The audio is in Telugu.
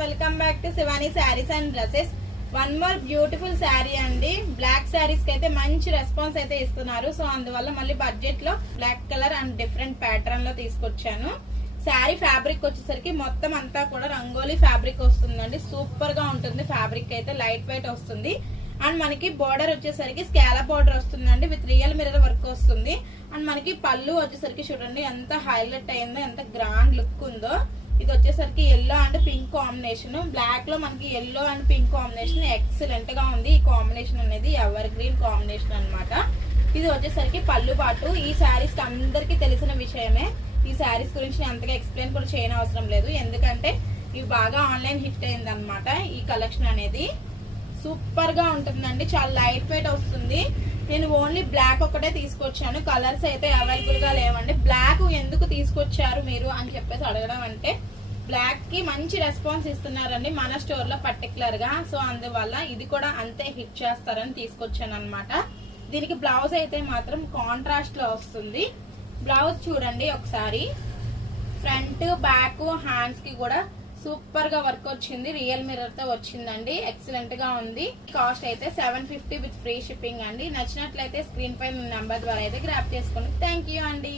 Welcome back to Shivani saris and dresses. One more beautiful sari అండి. బ్లాక్ శారీస్ కి అయితే మంచి రెస్పాన్స్ అయితే ఇస్తున్నారు. సో అందువల్ల మళ్ళీ బడ్జెట్ లో black colour and different pattern లో తీసుకొచ్చాను. శారీ ఫ్యాబ్రిక్ వచ్చేసరికి మొత్తం అంతా కూడా రంగోలీ ఫ్యాబ్రిక్ వస్తుందండి. సూపర్ గా ఉంటుంది. ఫ్యాబ్రిక్ అయితే లైట్ వెయిట్ వస్తుంది. అండ్ మనకి బోర్డర్ వచ్చేసరికి స్కాలప్ బోర్డర్ వస్తుందండి విత్ రియల్ మిర్రర్ వర్క్ వస్తుంది. అండ్ మనకి పళ్ళు వచ్చేసరికి చూడండి ఎంత హైలైట్ అయిందో, ఎంత గ్రాండ్ లుక్ ఉందో. ఇది వచ్చేసరికి yellow and pink combination. Black లో మనకి yellow and pink combination excellent గా ఉంది. ఈ కాంబినేషన్ అనేది ఎవర్ గ్రీన్ కాంబినేషన్ అన్నమాట. ఇది వచ్చేసరికి పళ్ళు పాటు. ఈ శారీస్ కి అందరికి తెలిసిన విషయమే. ఈ శారీస్ గురించి నేను అంతగా ఎక్స్ప్లెయిన్ కూడా చేయని అవసరం లేదు, ఎందుకంటే ఇవి బాగా ఆన్లైన్ హిట్ అయింది అనమాట. ఈ కలెక్షన్ అనేది సూపర్ గా ఉంటుందండి. చాలా లైట్ వెయిట్ వస్తుంది. నేను ఓన్లీ బ్లాక్ ఒకటే తీసుకొచ్చాను. కలర్స్ అయితే అవైలబుల్ గా లేవండి. బ్లాక్ ఎందుకు తీసుకొచ్చారు మీరు అని చెప్పేసి అడగడం అంటే, బ్లాక్ కి మంచి రెస్పాన్స్ ఇస్తున్నారండి మన స్టోర్ లో పర్టికులర్ గా. సో అందువల్ల ఇది కూడా అంతే హిట్ చేస్తారని తీసుకొచ్చాను అనమాట. దీనికి బ్లౌజ్ అయితే మాత్రం కాంట్రాస్ట్ లో వస్తుంది. బ్లౌజ్ చూడండి ఒకసారి. ఫ్రంట్ బ్యాక్ హ్యాండ్స్ కి కూడా సూపర్ గా వర్క్ వచ్చింది. రియల్ మిర్రర్ తో వచ్చిందండి. ఎక్సలెంట్ గా ఉంది. కాస్ట్ అయితే 750 విత్ ఫ్రీ షిప్పింగ్ అండి. నచ్చినట్లయితే స్క్రీన్ పై నెంబర్ ద్వారా అయితే గ్రాప్ చేసుకోండి. థ్యాంక్ యూ అండి.